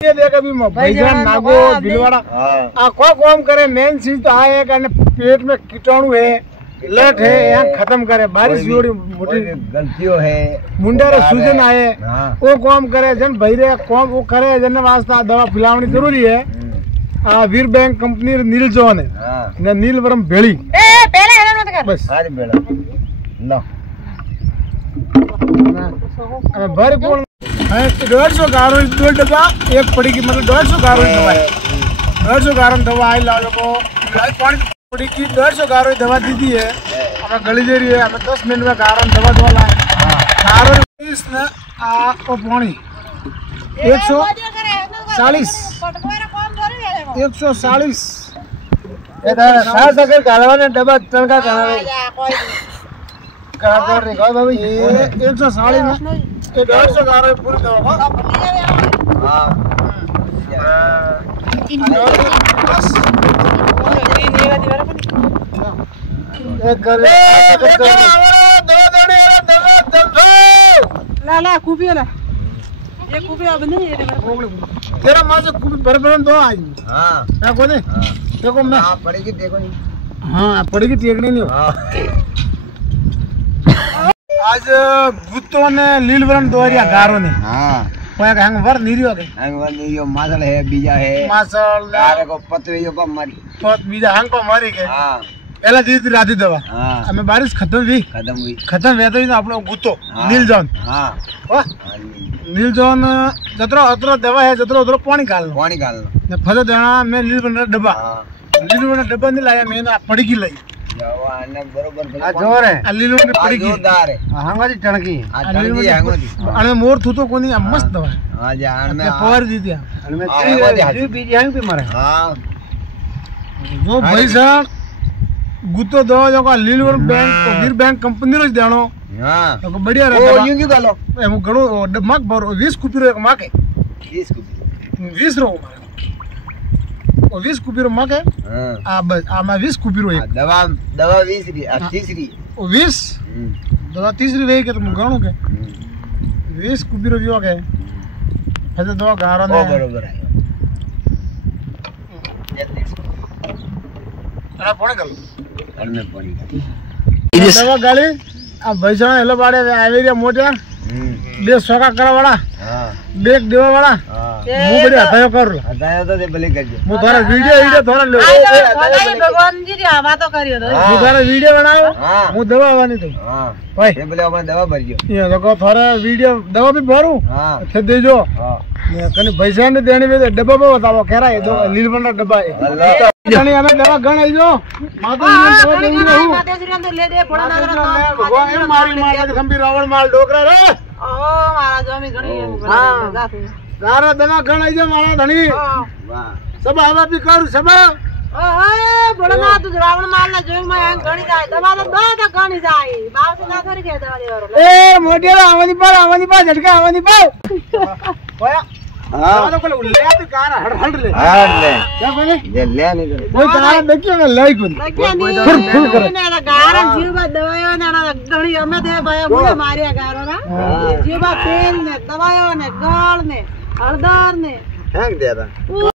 ये देख अभी भाईजान नागो भिलवाड़ा आ को काम करे मेन चीज तो है कि पेट में कीटाणु है लट है यहाँ खत्म करे बारिश जोड़ी मोटी गलतियों है मुंडा रे सूजन आए वो काम करे जन भैरे काम वो करे जन वास्ता दवा पिलावनी जरूरी है। आ वीर बैंक कंपनी नील जोन है ने नीलवरम भेड़ी ए पहले हेलन मत कर बस सारी बेड़ा लो अबे भर कौन है 150 गारो दो डब्बा एक पड़ी की मतलब 150 गारो दवा है 150 गारो दवा आई ला लोगो पानी पड़ी की 150 गारो दवा दी दी है हमें गली दे रही है हमें 10 मिनट में गारो दवा ला गारो इसने आ ओ पानी 140 140 इधर सास अगर गालवाने डब्बा तड़का करावे करा कर रे गो बाबू ये 140 में ये 150 गारो पूरी दवा हां एक कर ला ला कूपी ला ये कूपी अब नहीं ये तेरा मां से खूब बरबरन दो आज हां क्या कोने देखो मैं हां पड़ेगी देखो नहीं हां पड़ेगी टेकनी नहीं हां आज गुत्तो ने लीलवरन दोरिया गारो ने हां कोया हंग वर नीरियो के हंग वर नीरियो मासल है बीजा है मासल गारे को पतवे जो को मारी पत बीजा हंग को मारी के हां पहला दी थी राती दवा हां हमें बारिश खत्म हुई खत्म वे तो आपनो गुत्तो नील जोन हां वाह नील जोन जतरो अतरो दवा है जतरो उतरो पानी डाल ने फल देना मैं नीलवरन डब्बा नीलवरन डब्बा नहीं लाया मैंने पड़ी की लाई जवान बरोबर आ जोर है अलीलो ने पड़ी की जोरदार है हांगा दी टणकी टणकी हांगा दी अने मोर थू तो कोनी मस्त दवा है हां जान में पावर दी दिया में जी बीज हंग पे मारे हां वो भाई साहब गुत्तो दो जो का लीलवर बैंक वीर बैंक कंपनी रो देनो हां तो बढ़िया रे ओ यूं क्यों गालो हम गणो मग भरो 20 कुपी रो माके 20 कुपी 20 रो ओ 20 कुपी रो माके हां आ बस आ मैं 20 कुपी रो एक दवा 20 री 30 री ओ 20 दवा 30 री वे के तुम गणो के 20 कुपी रो जो के है तो दवा गारो ने बरोबर है अरे फोन कर में पानी दवा गाली अब भैसा हेलो बाड़े आवेरिया मोटिया बे सोका करा वाला हां बेक देवा वाला मु बड़ी हटायो कर हटायो तो दे भले कर दे मु थारा वीडियो थोड़ा लो भगवान जी री हवा तो करियो मु थारा वीडियो बनाओ मु दवा आवानी तो हां भाई ये भले अपन दवा भरियो ये देखो थारा वीडियो दवा भी भरू हां थे दे जो हां ये कने पैसा ने देनी में डब्बा पे बताओ कह रहा है दो नीलबंडा डब्बा है कने हमें दवा गण आई जो माता ने दवा दे हूं माते श्री अंदर ले दे पड़ा नगर भगवान मारी मार खंबी रावण माल डोकरा रे ओ मारा जमी घणी हां गारा दवा गण आई जो मारा धनी वाह सब आवा भी कर सब ओए बड़ा ना तू रावण माल ना जोई में घणी जाए दवा तो दो घणी जाए बाव से ना कर के दवा दे ए मोटिया आवानी पर झटका आवानी पर होया हां तो कोले ले तो कार हड़ ले क्या बोले ले नहीं कोई कार देखियो ना लाई कोई फुल कर ना गारा जीवा दवायो ना घणी हमें दे भाई मुझे मारिया गारो ना जीवा तेल ने दवायो ने गाल ने हरदार ने हैंग दे रहा